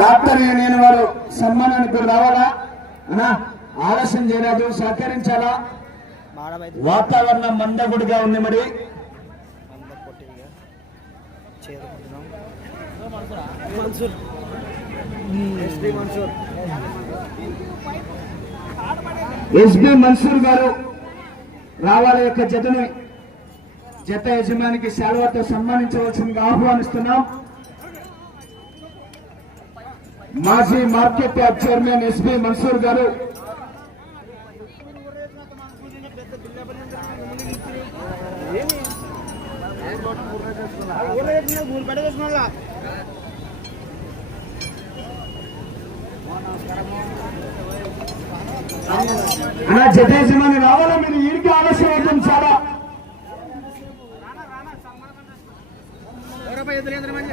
Doctor union వారు సన్మానానికి రావాలా? ఆలస్యం చేయరాదు సహకరించాలా? వాతావరణం మందగుడిగా ఉంది మరి. ఎస్బి మన్సూర్ గారు రావాల యొక్క జతని జత యజమానికి శాల్వాతో సన్మానించవలసిందిగా ఆహ్వానిస్తున్నాం. మాజీ market yard chairman SB Mansoor గారు. అలా జత రావాలా? మీరు ఈడికి ఆలస్యం అవుతుంది చాలా. ఎదురు ఎదురు మంది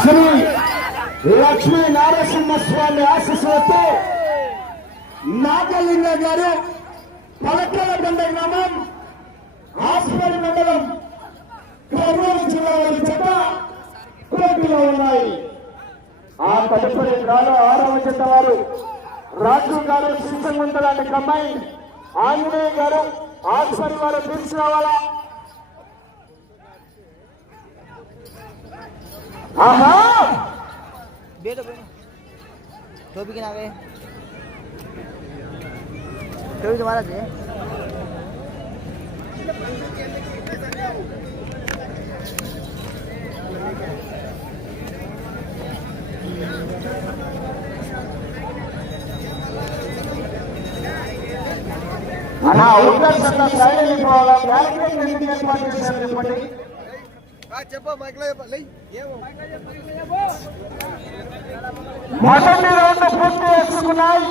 శ్రీ లక్ష్మీ నారసింహ స్వామి ఆశీస్సులతో నాగలింగ గారు పలకల బండ గ్రామం హాస్పిటల్ మండలం కర్నూలు జిల్లా వారి చెత్త కోర్టులో ఉన్నాయి. ఆ తదుపరి గారు ఆరవ చెత్త వారు రాజు గారు శ్రీసంగుంట లాంటి కమ్మాయి ఆంజనేయ గారు ఆఖరి వారు పిలిచి రావాలా ఆహా టోపీ కి నావే टोपी तुम्हारा चाहिए Thank you. సైడ్ ఎందుకు ఏర్పాటు చేశారు చెప్పండి మొదటి రౌండ్ పూర్తి చేసుకున్నాయి.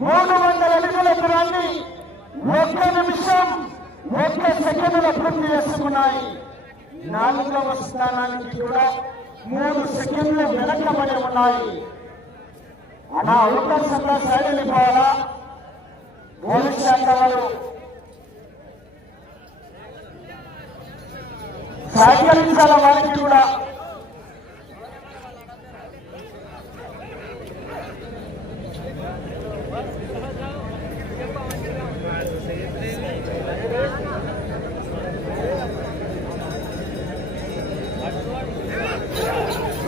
మూడు వందల అడుగుల దూరాన్ని ఒక్క నిమిషం ఒక్క సెకండ్ల పూర్తి చేసుకున్నాయి. నాలుగవ స్థానానికి కూడా మూడు సెకండ్లు వెనకబడి ఉన్నాయి. అలా సైడ్ వెళ్ళిపోవాలా పోలీస్ శాఖ వారు సహకరించాల వారికి కూడా.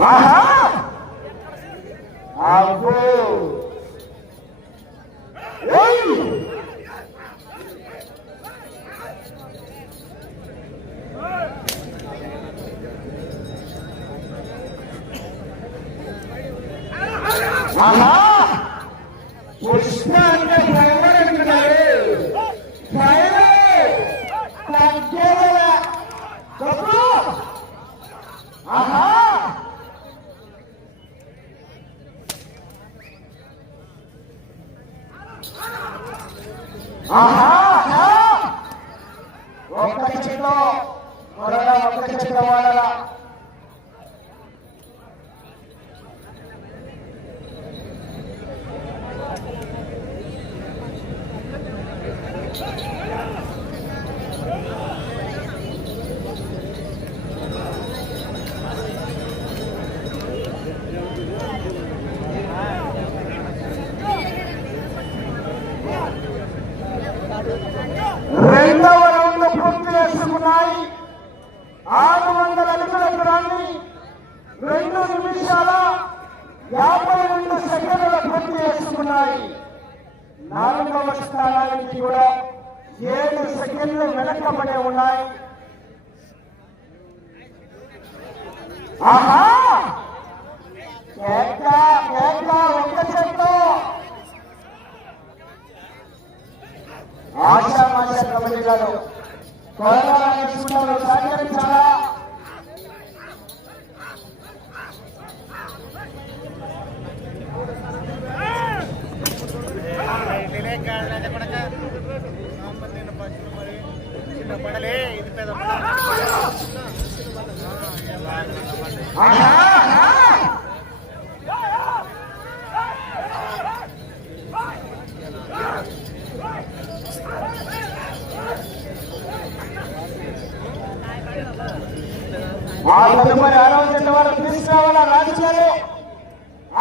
ఆహా! ఆహా ఆహా. ఒక్క చెట్లో త్వరగా ఒక్క చెట్లో వాడాలా రెండవ రౌండ్ పూర్తి చేసుకున్నాయి ఆరు వందల అడుగుల దూరాన్ని రెండు నిమిషాల యాభై రెండు సెకండ్ల పూర్తి చేసుకున్నాయి నాలుగవ స్థానానికి కూడా ఏడు సెకండ్లు వెనకబడే ఉన్నాయి. ఆహా! ఒక్క చెట్టు. ఆశా మాషా కమిటీ గారు. త్వరగా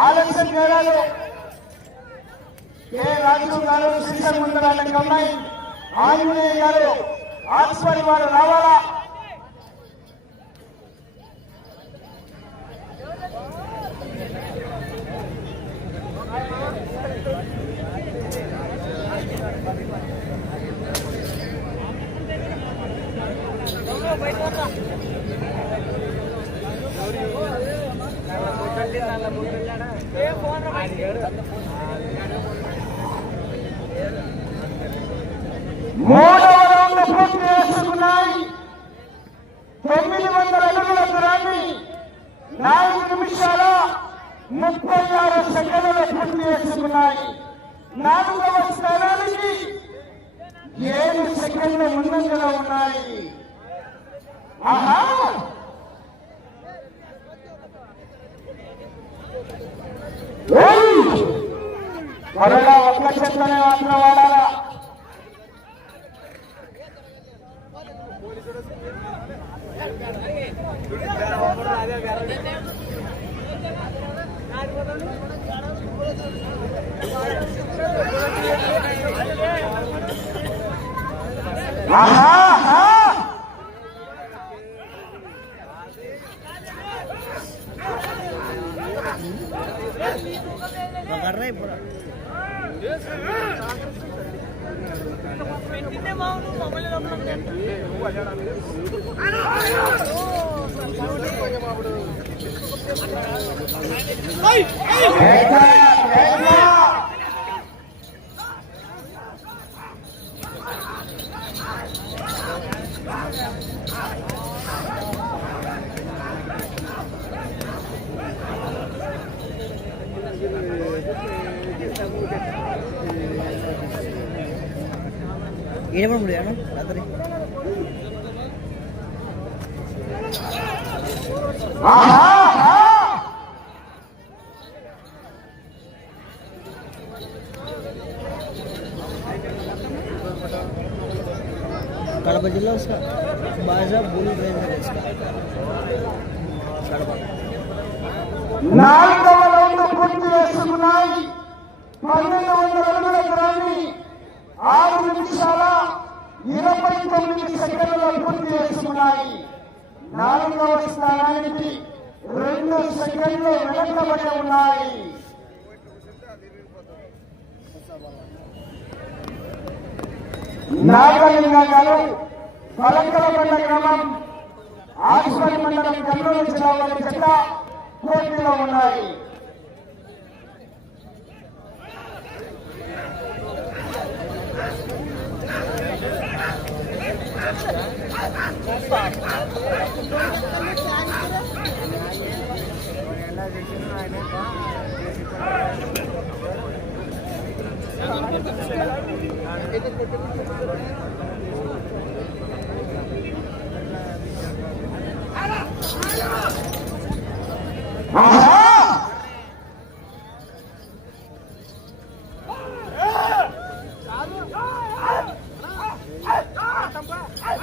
ఆలస్యం చేయాలి కె రాజీవ్ గారు శ్రీశం ముందరానికి అమ్మాయి ఆంజనేయ గారు ఆక్స్ఫర్డ్ వారు రావాలా? మూడవ రౌండ్ పూర్తి చేసుకున్నాయి. తొమ్మిది వందల అడుగుల దూరాన్ని నాలుగు నిమిషాల ముప్పై ఆరు సెకండ్లు పూర్తి చేసుకున్నాయి. నాలుగవ స్థానానికి ఏడు సెకండ్లు ముందంజలో ఉన్నాయి. ఆహా! ఏయ్! త్వరగా ఒక్క చెట్లనే మాత్రం వాడాలా? ఆహా కడప జిల్లా उसका बाजा बुल रेंज है इसका కడప నాలుగవ రౌండ్ పూర్తి చేసుకున్నాయి పన్నెండు వందల అడుగుల దూరాన్ని ఆరు నిమిషాల ఇరవై తొమ్మిది సెకండ్ల పూర్తి చేసుకున్నాయి నాలుగవ స్థానానికి రెండు సెకండ్లు వెనకబడి ఉన్నాయి నాగలింగం గారు పలంకలపండ గ్రామం ఆశ్వరి మండలం కర్నూలు జిల్లాలోని చెత్త పోటీలో ఉన్నాయి. ఆయన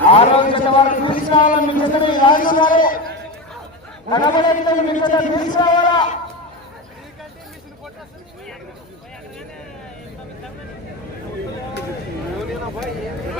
ఆరోగ్య వారికి తీసుకురావాలని మీ చెత్తని రాజుగారు కనబడేది మీ తీసుకురావాలా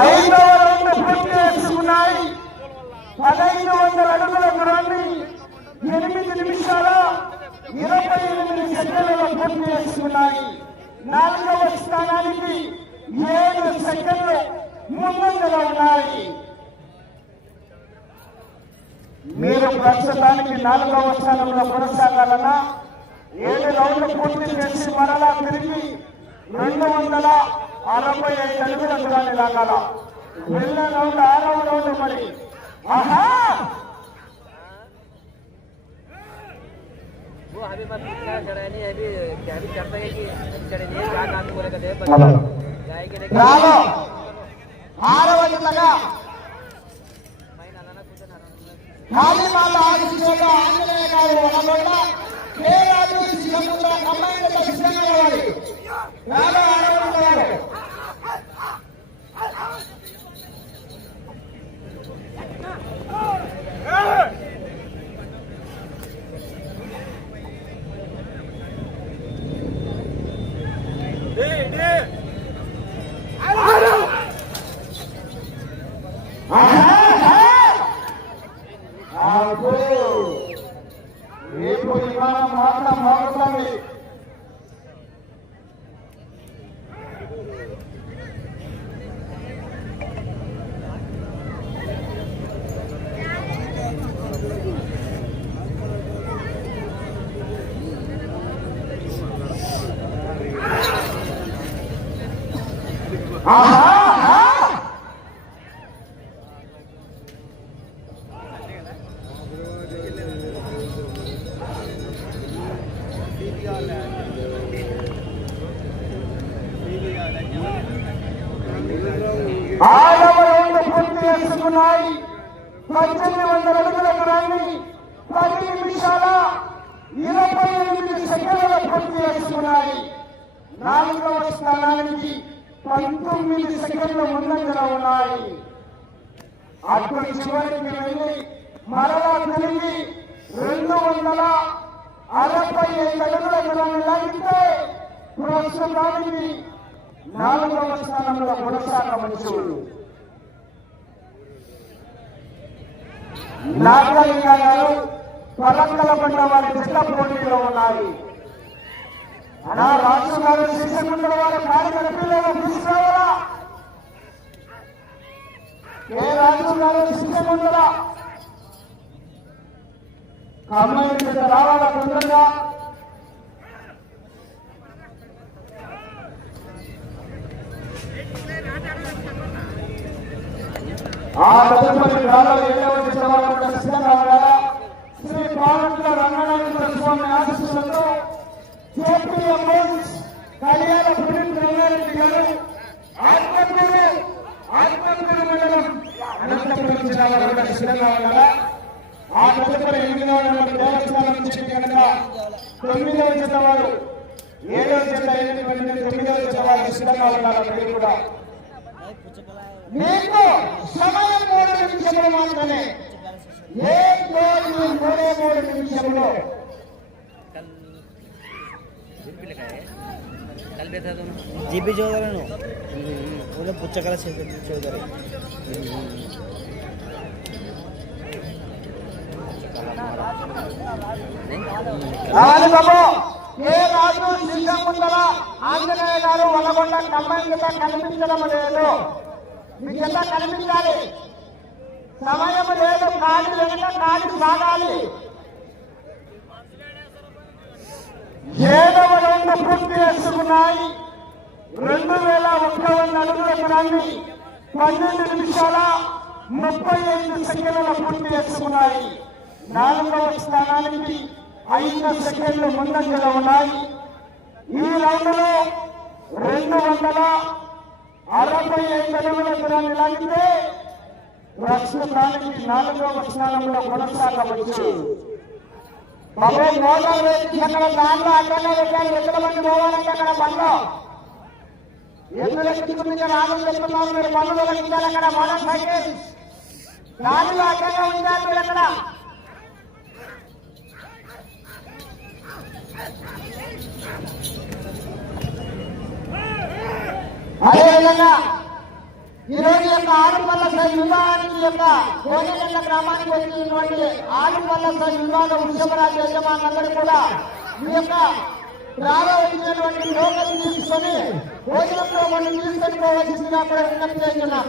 ఐదవ రౌండ్ పూర్తి చేసుకున్నాయి. పదహైదు వందల అడుగుల దూరాన్ని ఎనిమిది నిమిషాల ఇరవై ఎనిమిది సెకండ్లలో పూర్తి చేసుకున్నాయి. నాలుగవ స్థానానికి ఏడు సెకండ్లు ముందంజలో ఉన్నాయి. మీరు ప్రస్తుతానికి నాలుగవ స్థానంలో కొనసాగాలన్నా ఏడు రౌండ్లు పూర్తి చేసి మరలా తిరిగి రెండు వందల అరవై ఐదు అడుగుల దూరాన్ని లాగాల వెళ్ళిన రౌండ్ ఆరవ రౌండ్ మరి ఆహా वो अभी मत पूछना चढ़ा नहीं अभी क्या भी करता है कि चढ़े नहीं क्या काम बोले कहते हेलो। जाएंगे नहीं రాలో ఆరవ జతగా కాళీమాల ఆదిశేష ఆంజనేయ గారు ఒకవేళ కేరాజు శ్రీసముద్ర సిద్ధంగా రాలో ఆరవ జత గారు ఆపు. రేపు విమానం మాత్రం మోగుతుంది ఆహా ఆరవ రౌండ్ పూర్తి చేసుకున్నాయి పద్దెనిమిది వందల అడుగుల దూరాన్ని పది నిమిషాల ఇరవై ఎనిమిది సెకండ్ల పూర్తి చేసుకున్నాయి నాలుగవ స్థానానికి పంతొమ్మిది సెకండ్ల ముందంజలో ఉన్నాయి అటు చివరికి వెళ్ళి మరలా తిరిగి రెండు వందల అరవై ఐదు అడుగుల దూరాన్ని లాగితే ప్రస్తుతానికి నాలుగవ స్థానంలో కొనసాగవచ్చు. నాగలింగ గారు పలక్కల పంట వారి చిన్న పోటీలో ఉన్నాయి. అనా రాజు గారు శిక్షకుండ వారి కార్యకర్తలను తీసుకురావాలా ఏ రాజు గారు శ్రీశకుండ కమ్యూనిటీ రావాల తొందరగా? ఆ తదుపరి రాళ్ళ ఏడవ చిత్రవారు సిద్ధంగా ఉండాలా? శ్రీ పాలంట్ల రంగనాథ స్వామి ఆశీస్సులతో జేపీఎంఎస్ కళ్యాణ పునీత్ రంగారెడ్డి గారు ఆత్మకూరు ఆత్మకూరు మండలం అనంతపురం జిల్లా వారు కూడా సిద్ధంగా ఉండాలా? ఆ తదుపరి ఎనిమిదవ నెంబర్ దేవస్థానం చెప్పి కనుక తొమ్మిదవ జత వారు ఏడవ జిల్లా ఎనిమిది తొమ్మిదవ జిల్లా వారు సిద్ధంగా ఉండాలి? కూడా మీకు సమయం మూడు నిమిషములు మాత్రమే. ఏ మూడే మూడు నిమిషములు? పుచ్చకల ముందర ఆంజనేయ గారు వలగొండ కమ్మంగా కనిపించడం లేదు. మీకెంత కనిపించాలి సమయం లేదు కాదు వెనక కాదు సాగాలి ఏడవ రెండు పూర్తి చేసుకున్నాయి. రెండు వేల ఒక్క వంద అడుగుల ఎకరాన్ని పన్నెండు నిమిషాల ముప్పై ఐదు సెకండ్ల పూర్తి చేసుకున్నాయి. నాలుగవ స్థానానికి ఐదు సెకండ్లు ముందంజలో ఉన్నాయి. ఈ రౌండ్లో రెండు వందల అరవై ఐదు అడుగుల ఎకరాన్ని లాగితే ప్రస్తుతానికి నాలుగవ స్థానంలో కొనసాగవచ్చు. బాబు మోటార్ వేసి అక్కడ దాంట్లో అడ్డంగా పెట్టాలి. ఎక్కడ మంది పోవాలంటే అక్కడ బండ్లో. ఎందుకు ఎక్కించుకుని రాగం చెప్తున్నారు. మీరు బండ్లు తొలగించాలి అక్కడ. Motor cycle. దానిలో అడ్డంగా ఉండాలి మీరు అక్కడ. అదేవిధంగా ఈరోజు యొక్క ఆరుపల్ల సై విభాగానికి యొక్క కోనేగండ్ల గ్రామానికి వచ్చినటువంటి ఆరుపల్ల సై విభాగ వృషభరాజు యజమానులందరూ కూడా ఈ యొక్క ప్రారంభించినటువంటి లోకల్ తీసుకొని భోజనంలో మనం తీసుకొని పోవాల్సిందిగా కూడా విజ్ఞప్తి చేస్తున్నాం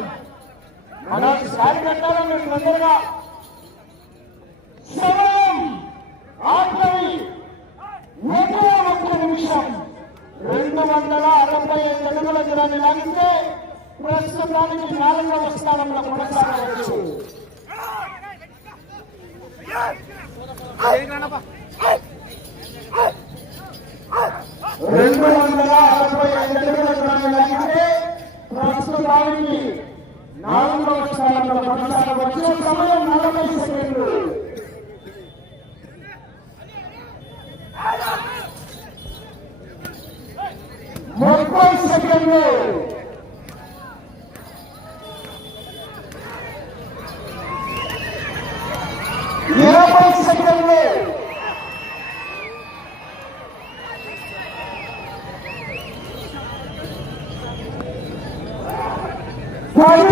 అలాంటి సారి పెట్టాలని మీరు తొందరగా సమయం ఆఖరి ఒకే ఒక్క నిమిషం. రెండు వందల అరవై ఐదు అడుగుల దూరాన్ని లాగితే ప్రస్తుతానికి నాలుగవ స్థానంలో కొనసాగవచ్చు. రెండు వందల అరవై ఐదు అడుగుల దూరాన్ని లాగితే ప్రస్తుతానికి నాలుగవ స్థానంలో కొనసాగవచ్చు. సమయం నలభై సెకండ్లు. Right?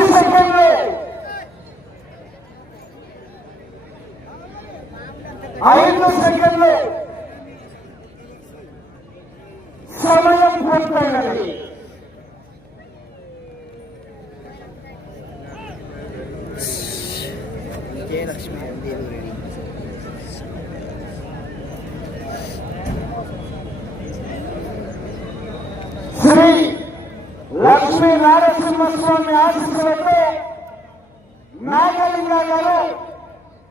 గారు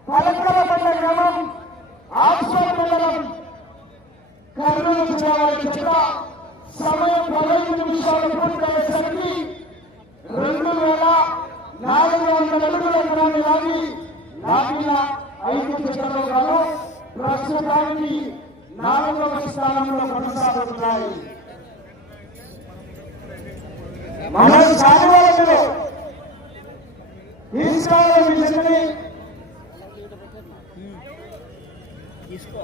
పలకలపల్ల గ్రామం ఆశ్వర్ మండలం కర్నూలు జిల్లా వారి చెత్త సమయం పదహైదు నిమిషాలు పూర్తయ్యేసరికి రెండు వేల నాలుగు వందల అడుగుల గ్రామం లాగి లాగిన ఐదు చిత్రంలో గాను ప్రస్తుతానికి నాలుగవ స్థానంలో కొనసాగుతున్నాయి. మన సాగువాళ్ళు इसका मिशनरी इसको